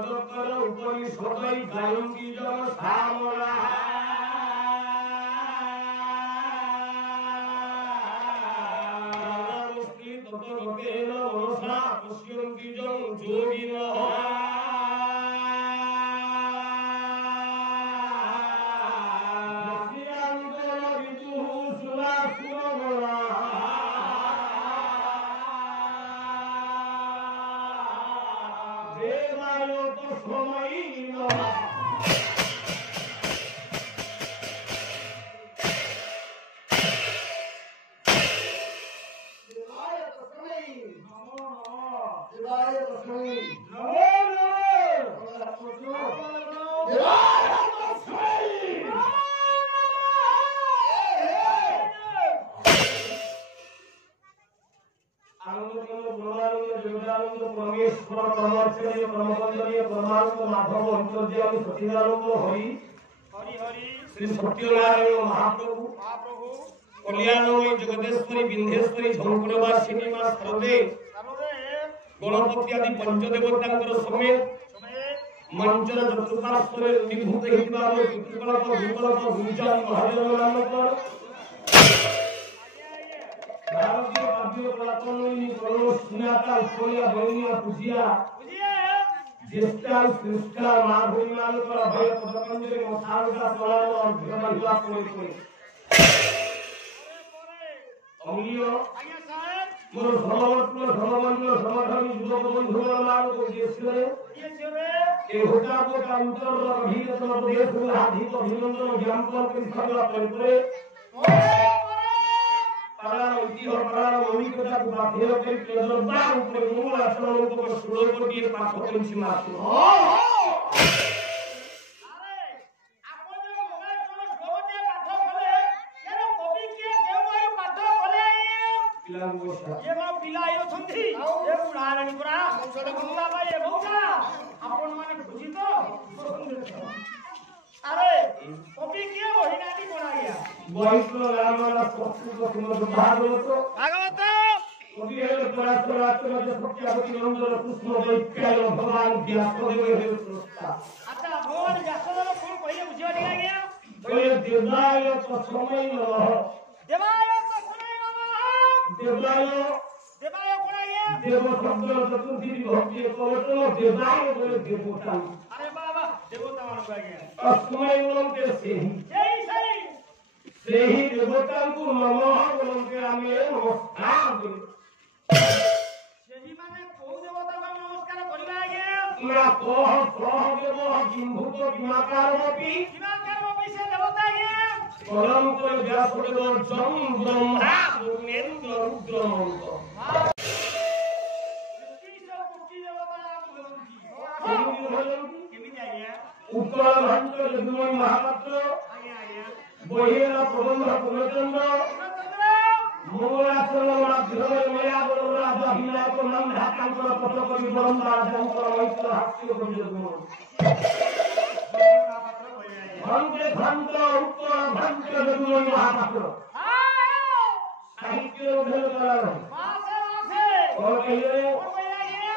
पदकर उपनिषदै गायन्ति जन श्यामला नमस्ते ततगतेन मनसा पश्यन्ति जन योगिनः श्री सत्यनारायण महाप्रभु कल्याणमय जगदेश्वरी विंध्येश्वरी झंकुरवासिनी मां सर्वे गणपति आदि पंचदेवतांकर समेत मंचर चतुर्पार्श्वे निभूत हिता पितृकल्प विकल्प गुंजान महादेव नामक भारतीय काव्य कलाकर्णी करुण स्नेहता उपरिया बनिया पूजिया ज्येष्ठा श्रेष्ठा माधुर्यमान कर भय पदकंजरे मसालका सलाम और भिरमहिला कोई अमूल्य आज्ञा साहब मोर धर्मवत्न धर्मवंद्य समधर्मी युवक बंधुगण मान को देशरे ए होता को अंतर रहीत प्रदेश में हाधित अभिनंदन ज्ञापन कर सकला परिपरे पारा ঐতিহ্য পারার অভিজ্ঞতা বাধ্য করে প্রজন্মার উপরে মূল আচরণ করে সুলভ দিয়ে পাঠ করেছি মাত্র আরে আপন যে মোবাইল কোন শ্লোকটিয়ে পাঠ কলে এর কবি কে কেউ পাঠ কলে পিলা বসা এ বা পিলা অছন্তি এ উড়ারানি পুরা সরে গুলা ভাই এ বউটা আপন মানে বুঝি তো আরে কবি কে ওহিনাটি কোনা গিয়া বৈষ্ণব রামায়ণ সংস্কৃত শ্রীমদ্ ভাগবত কবি হল পরাশরাত্র সত্যাবতী নন্দন কৃষ্ণ দৈত্যায় ভগবান ব্যাসদেবের স্রষ্টা আচ্ছা ভগবান ব্যাসদেব কোন কইলে বুঝিবা ঠিক গিয়া কইলে দেবায় তস্मै নমঃ দেবায় তস্मै নমঃ দেবায় কোন গিয়া দেব শব্দ চতুর্থী ভক্তি কবচ দেবায় বলে দেবতা আরে বাবা দেবতা মান গিয়া তস্मै নমঃ সেই সেই দেবতাଙ୍କୁ নমঃ बोलते ଆମେ ନମସ୍କାର କରୁ ସେହି ମାନେ କୋଉ ଦେବତାଙ୍କୁ ନମସ୍କାର କରିବା ଆଜ୍ଞା ତୁମରା କୋହ କୋହ ଦେବ ଜିମ୍ଭୂତ କିମାକାରମପି ସେ ଦେବତା ଆଜ୍ଞା ପରମ କୋ ବ୍ୟାସଦେବ ଜଂ ବ୍ରହ୍ମା ଭୂମେନ୍ଦ୍ର ରୁଦ୍ରମନ୍ତ କେମିତି ଆଜ୍ଞା ଉତ୍କଳ ଘଣ୍ଟ ଯଦୁମଣି ମହାପାତ୍ର বহিরা প্রবন্ধ পুনচন্দ্র মঙ্গলাচরণ মাধ্যমে মেয়া বড় রাজা বিনায়ক নাম ঢাকাঙ্কর পটক বিবরণ রাজাঙ্কর মৈত্র হাস্য পর্যন্ত ঘন্টে ঘন্ট উত্তর ঘন্ট যদুমণি মহাপাত্র সাহিত্য অধ্যয়ন করার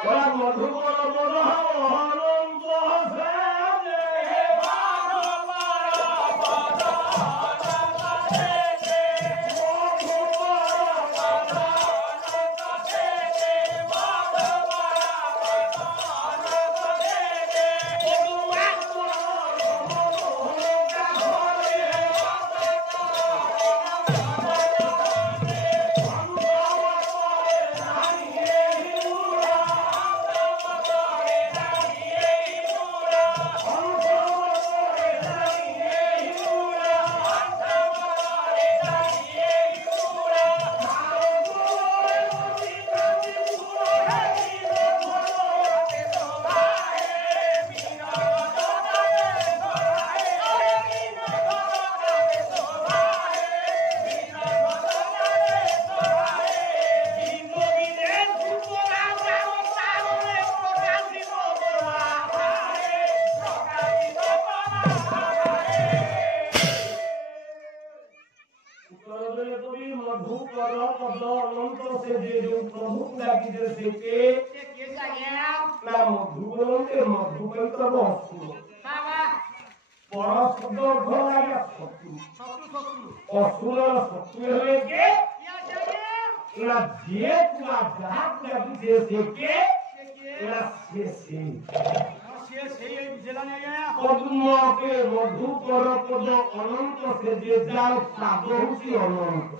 ওরা মধুবর মনোহ অনন্ত ନା ମଧୁ ବୋଲନ୍ତି ମଧୁ କହି ତ ଅସୁର ବଡ ଶବ୍ଦ ଅର୍ଥ ଆଜ୍ଞା ଶତ୍ରୁ ଅସୁରର ଶତ୍ରୁ ହେଲେ କିଏ ନା ଯିଏ ପୁରା ଯାହାକୁ ଯିଏ ସେ କିଏ ନା ପଦ୍ମକେ ମଧୁକର ପଦ ଅନନ୍ତ ସେ ଯେ ଯାର ପାଦ ହଉଛି ଅନନ୍ତ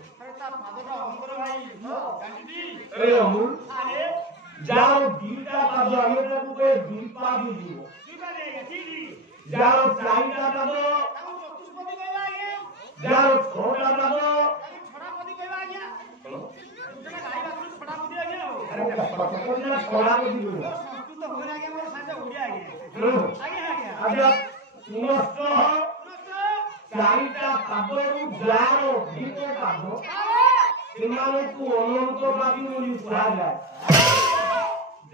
ଯାର ଦିଟା ପାଦ ଆମେ ତାକୁ କହେ ଦ୍ୱିପାଦୀ ଜୀବ ଯାର ଚାରିଟା ପାଦ ଯାର ଛଅଟା ପାଦ ଚାରିଟା ପାଦରୁ ଯାର ଦିଟ ପାଦ ସେମାନଙ୍କୁ ଅନନ୍ତବାଦୀ ବୋଲି କୁହାଯାଏ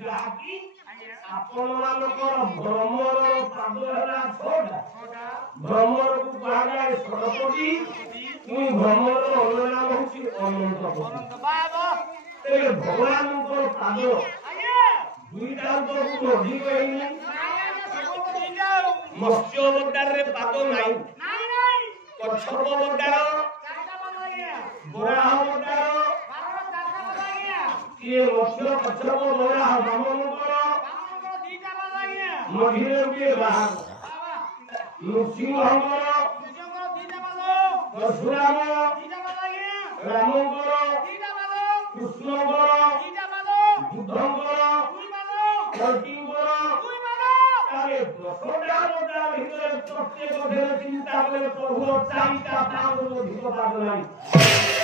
ଯାହାକି ଆପଣମାନଙ୍କର ଭ୍ରମରର ପାଦ ହେଲା ଛଅଟା ଭ୍ରମରକୁ କୁହାଯାଏ ସରପତି ପୁଣି ଭ୍ରମରର ଅନ୍ୟ ନାମ ହେଉଛି ଅନନ୍ତପତି ତେବେ ଭଗବାନଙ୍କର ପାଦ ଦୁଇଟାଙ୍କକୁ ଅଧିକ ହେଇନି ମତ୍ସ୍ୟ ଅବତାରରେ ପାଦ ନାହିଁ କଚ୍ଛପ ଅବତାର ବରାହ ଅବତାର ଇଏ ମତ୍ସ୍ୟ କଚ୍ଛପ ବରାହ ବାମନଙ୍କର ମଝିରେ ଗୋଟିଏ ବାହାର ନୃସିଂହଙ୍କର ପରଶୁରାମ ରାମଙ୍କର କୃଷ୍ଣଙ୍କର ବୁଦ୍ଧଙ୍କର କଳ୍କୀଙ୍କର ଦଶଟା ଅବତାର ଭିତରେ ପ୍ରତ୍ୟେକ ଚିନ୍ତା କଲେ ପ୍ରଭୁର ଚାରିଟା ପାଦ ଅଧିକ ପାଦ ନାହିଁ